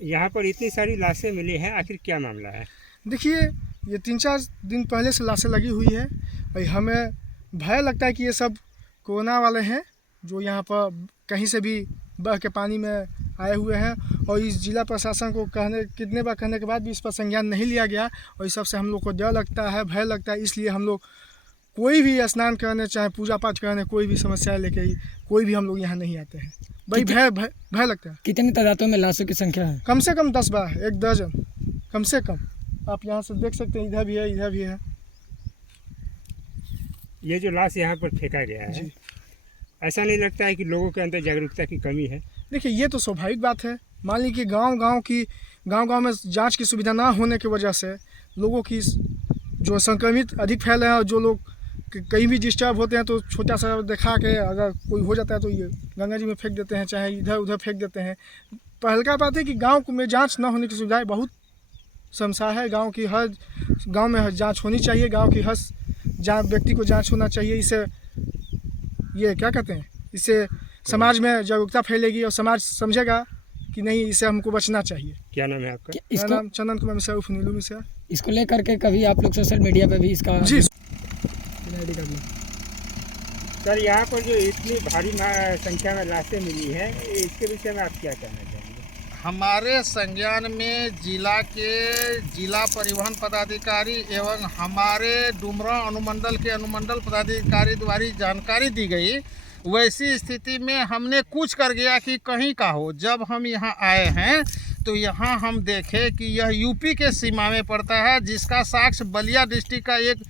यहाँ पर इतनी सारी लाशें मिली हैं, आखिर क्या मामला है? देखिए, ये 3-4 दिन पहले से लाशें लगी हुई है और हमें भय लगता है कि ये सब कोरोना वाले हैं जो यहाँ पर कहीं से भी बह के पानी में आए हुए हैं। और इस जिला प्रशासन को कितने बार कहने के बाद भी इस पर संज्ञान नहीं लिया गया और इस सब से हम लोग को डर लगता है, भय लगता है। इसलिए हम लोग कोई भी स्नान करने, चाहे पूजा पाठ करने, कोई भी समस्या लेके ही कोई भी हम लोग यहाँ नहीं आते हैं। भाई भय लगता है। कितनी तादादों में लाशों की संख्या है? कम से कम 10-12, 1 दर्जन कम से कम। आप यहाँ से देख सकते हैं, इधर भी है, इधर भी है। ये जो लाश यहाँ पर फेंका गया है, ऐसा नहीं लगता है कि लोगों के अंदर जागरूकता की कमी है? देखिए, ये तो स्वाभाविक बात है। मान लीजिए कि गांव में जांच की सुविधा ना होने की वजह से लोगों की जो संक्रमित अधिक फैले हैं और जो लोग कहीं भी डिस्टर्ब होते हैं तो छोटा सा दिखा के अगर कोई हो जाता है तो ये गंगा जी में फेंक देते हैं, चाहे इधर उधर फेंक देते हैं। पहले बात है कि गांव में जांच ना होने की सुविधाएं बहुत समस्या है। हर गांव में जांच होनी चाहिए। गांव की हर व्यक्ति को जांच होना चाहिए। इससे ये क्या कहते हैं, इससे समाज में जागरूकता फैलेगी और समाज समझेगा कि नहीं, इससे हमको बचना चाहिए। क्या नाम है आपका? मेरा नाम चंदन कुमार मिश्रा उर्फ नीलू मिश्रा। इसको लेकर के कभी आप लोग सोशल मीडिया पे भी इसका जी सर, यहाँ पर जो इतनी भारी संख्या में लाशें मिली हैं, इसके विषय में आप क्या कहना चाहेंगे? हमारे संज्ञान में जिला परिवहन पदाधिकारी एवं हमारे डुमरा अनुमंडल के अनुमंडल पदाधिकारी द्वारा जानकारी दी गई। वैसी स्थिति में हमने कुछ कर गया कि कहीं का हो। जब हम यहाँ आए हैं तो यहाँ हम देखे कि यह यूपी के सीमा में पड़ता है, जिसका साक्ष्य बलिया डिस्ट्रिक्ट का एक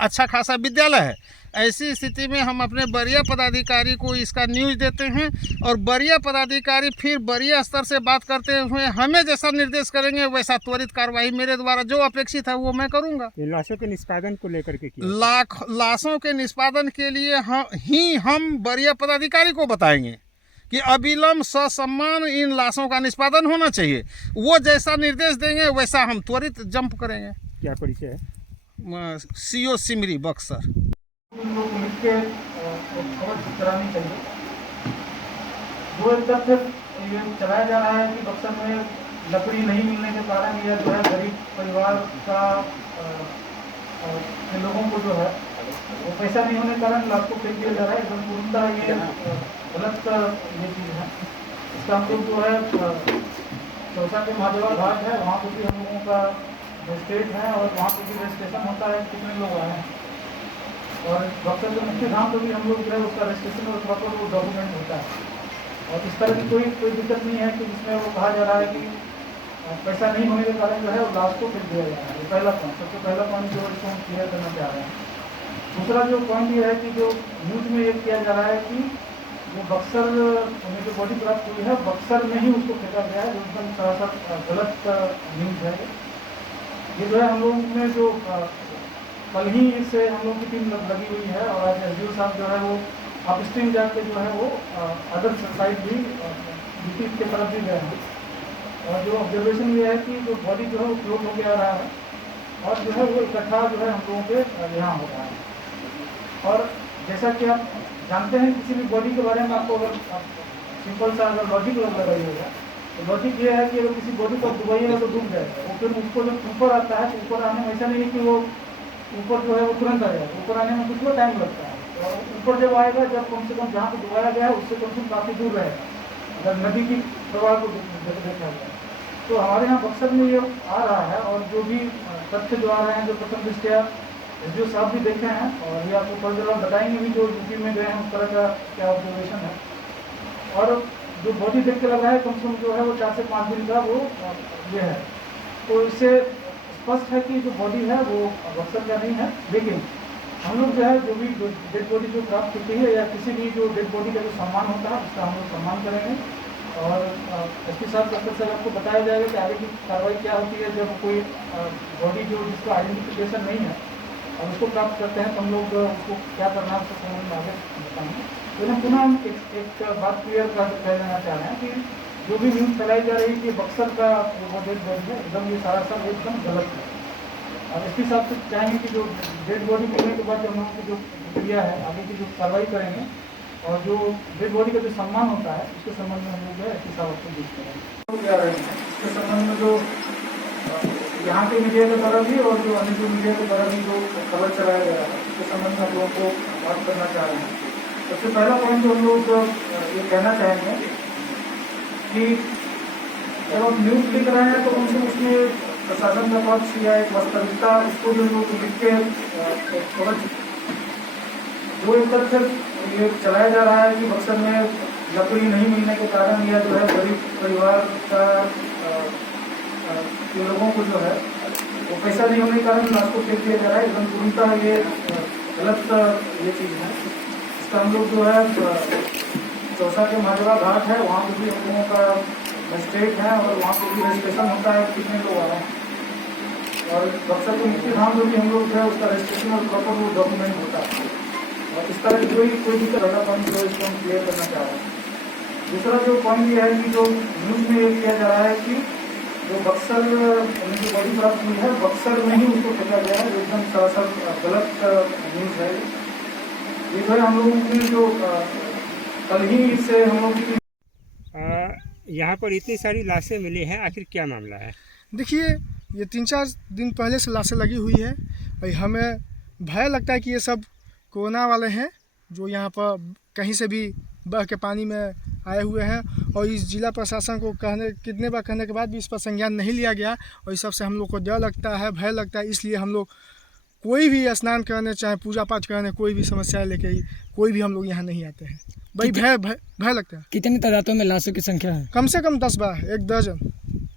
अच्छा खासा विद्यालय है। ऐसी स्थिति में हम अपने वरीय पदाधिकारी को इसका न्यूज़ देते हैं और वरीय पदाधिकारी फिर वरीय स्तर से बात करते हुए हमें जैसा निर्देश करेंगे वैसा त्वरित कार्रवाई मेरे द्वारा जो अपेक्षित है वो मैं करूँगा। लाशों के निष्पादन को लेकर के लाशों के निष्पादन के लिए हम वरीय पदाधिकारी को बताएंगे कि अविलंब ससम्मान इन लाशों का निष्पादन होना चाहिए। वो जैसा निर्देश देंगे वैसा हम त्वरित जंप करेंगे। क्या परिचय है? CO सिमरी बक्सर। लोग मिलकर खबर करानी चाहिए। जो एक तथ्य ये चलाया जा रहा है कि बक्सर में लकड़ी नहीं मिलने के कारण या जो है गरीब परिवार का लोगों को जो है वो पैसा नहीं होने के कारण लाश को फेंक दिया जा रहा है। एकदम पूर्णतः ये गलत ये चीज़ है। इसका हम लोग जो है चौसा के महादेवा घाट है, वहाँ पर भी हम लोगों का रजिस्ट्रेट है और वहाँ पर भी रजिस्ट्रेशन होता है कितने लोग आए हैं। और बक्सर के मुख्य धाम तो भी हम लोग जो है उसका रजिस्ट्रेशन और प्रॉपर वो डॉक्यूमेंट होता है। और इस तरह की कोई दिक्कत नहीं है कि जिसमें वो कहा जा रहा है कि पैसा नहीं होने के कारण जो है वो लाश को फेंक दिया जा रहा है। पहला पॉइंट, सबसे पहला पॉइंट जो इसको हम क्लियर करना चाह रहे हैं। दूसरा जो पॉइंट ये है कि जो न्यूज़ में ये किया जा रहा है कि जो बक्सर में जो बॉडी प्राप्त हुई है बक्सर में ही उसको फेंका गया है, जो एकदम सरासर गलत न्यूज़ है। ये जो है हम लोग में जो कल ही इससे हम लोग की टीम लगी हुई है और आज SDO साहब जो है वो अपस्ट्रीम जाके जो है वो अदर साइड भी यूपी के तरफ भी गए हैं। और जो ऑब्जर्वेशन ये है कि जो बॉडी जो है वो फ्लोट होकर आ रहा है और जो है वो इकट्ठा जो है हम लोगों के यहाँ हो रहा है। और जैसा कि आप जानते हैं किसी भी बॉडी के बारे में आपको अगर सिंपल सा अगर लॉजिक लगाइएगा तो लॉजिक ये है कि अगर किसी बॉडी को डुबाइएगा तो डूब जाएगा। वो फिर उसको जब ऊपर आता है तो ऊपर आने में ऐसा नहीं है कि वो ऊपर जो है वो तुरंत आ जाएगा। ऊपर आने में कुछ टाइम लगता है और ऊपर जब आएगा जब कम से कम जहाँ पर डुबाया गया है उससे कम से कम काफ़ी दूर रहेगा अगर नदी की प्रवाह को देखा जाए। तो हमारे यहाँ बक्सर में ये आ रहा है और जो भी तथ्य जो आ रहे हैं जो प्रथम दृष्टया SDO साहब भी देखे हैं और ये आपको फर्दर बताएंगे भी जो यूपी में गए हैं उस तरह का क्या ऑब्जर्वेशन है। और जो बॉडी देख के लग रहा है कम से कम जो है वो 4 से 5 दिन का वो ये है। तो इससे स्पष्ट है कि जो बॉडी है वो बक्सर का नहीं है। लेकिन हम लोग जो है जो भी डेड बॉडी जो प्राप्त होती है या किसी भी जो डेड बॉडी का जो सम्मान होता है उसका हम लोग सम्मान करेंगे। और एसपी साहब डॉक्टर साहब आपको बताया जाएगा कि आगे की कार्रवाई क्या होती है जब कोई बॉडी जो जिसका आइडेंटिफिकेशन नहीं है और उसको प्राप्त करते हैं तो हम लोग उसको क्या करना है उसको समझ में आगे बताएंगे। तो हम पुनः हम एक बात क्लियर कर देना चाह रहे हैं कि जो भी न्यूज़ फैलाई जा रही है कि बक्सर का वो डेड बॉडी है एकदम ये सारा सब एकदम गलत है। और एसपी साहब से चाहेंगे कि जो डेड बॉडी मिलने के बाद जो हम लोगों की जो प्रक्रिया है आगे की जो कार्रवाई करेंगे और जो डेड बॉडी का जो सम्मान होता है उसके संबंध में हम लोग जो है एसपी साहब आपको बीच करेंगे। इसके संबंध में जो यहाँ के मीडिया के द्वारा भी और जो अन्य जो मीडिया के द्वारा भी जो खबर चलाया गया है उसके संबंध में आप लोगों को बात करना चाह रहे हैं। सबसे पहला पॉइंट जो हम लोग ये कहना चाहेंगे कि जब आप न्यूज़ लिख रहे हैं तो कम से कम उसमें प्रशासन का पक्ष या एक वास्तविकता इसको जो लोग लिख के थोड़ा जो एक तरफ ये चलाया जा रहा है कि बक्सर में लकड़ी नहीं मिलने के कारण या जो है गरीब परिवार का के लोगों को जो है वो पैसा नहीं होने के कारण लाश को फेंक दिया जा रहा है। एकदम पूर्णतः ये गलत ये चीज़ है। इसका हम लोग जो है चौसा के माजवा घाट है वहाँ पर भी हम लोगों का मजिस्ट्रेट है और वहाँ पर भी रजिस्ट्रेशन होता है कितने लोग आ रहे हैं। और बक्सर के मुक्ति धाम जो भी हम लोग जो है उसका रजिस्ट्रेशन और प्रॉपर वो डॉक्यूमेंट होता है। और इस तरह की कोई दिक्कत पहला पॉइंट जो इसको हम क्लियर करना चाह रहे हैं। दूसरा जो पॉइंट ये है कि जो न्यूज़ में ये किया जा रहा है कि जो बक्सर में जो बॉडी प्राप्त हुई है बक्सर में ही उसको फेंका गया है, एकदम सरासर गलत न्यूज़ है। ये जो है हम लोगों की जो कल ही से हम लोग की यहाँ पर इतनी सारी लाशें मिली हैं, आखिर क्या मामला है? देखिए ये 3-4 दिन पहले से लाशें लगी हुई है और हमें भय लगता है कि ये सब कोरोना वाले हैं जो यहाँ पर कहीं से भी बह के पानी में आए हुए हैं। और इस जिला प्रशासन को कितने बार कहने के बाद भी इस पर संज्ञान नहीं लिया गया और इस सब से हम लोग को डर लगता है, भय लगता है। इसलिए हम लोग कोई भी स्नान करने चाहे पूजा पाठ करने कोई भी समस्या लेके कोई भी हम लोग यहाँ नहीं आते हैं। भाई भय लगता है। कितनी तादादों में लाशों की संख्या है? कम से कम 10-12 1 दर्जन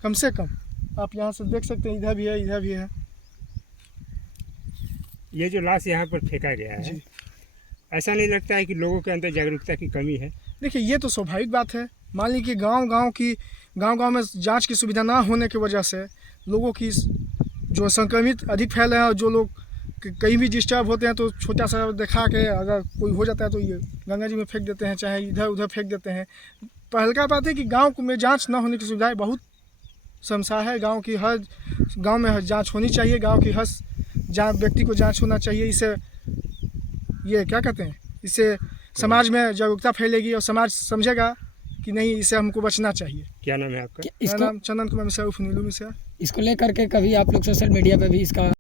कम से कम। आप यहाँ से देख सकते हैं, इधर भी है इधर भी है। ये जो लाश यहाँ पर फेंका गया है ऐसा नहीं लगता है कि लोगों के अंदर जागरूकता की कमी है? देखिए ये तो स्वाभाविक बात है। मान लीजिए कि गांव में जांच की सुविधा ना होने की वजह से लोगों की जो संक्रमित अधिक फैले हैं और जो लोग कहीं भी डिस्टर्ब होते हैं तो छोटा सा दिखा के अगर कोई हो जाता है तो ये गंगा जी में फेंक देते हैं, चाहे इधर उधर फेंक देते हैं। पहला बात है कि गांव में जांच ना होने की सुविधाएं बहुत समस्या है। गांव की हर गांव में जांच होनी चाहिए, गांव की हर व्यक्ति को जांच होना चाहिए। इससे ये क्या कहते हैं, इससे समाज में जागरूकता फैलेगी और समाज समझेगा कि नहीं, इससे हमको बचना चाहिए। क्या नाम है आपका? मेरा नाम चंदन कुमार मिश्रा उर्फ नीलू मिश्रा। इसको लेकर के कभी आप लोग सोशल मीडिया पे भी इसका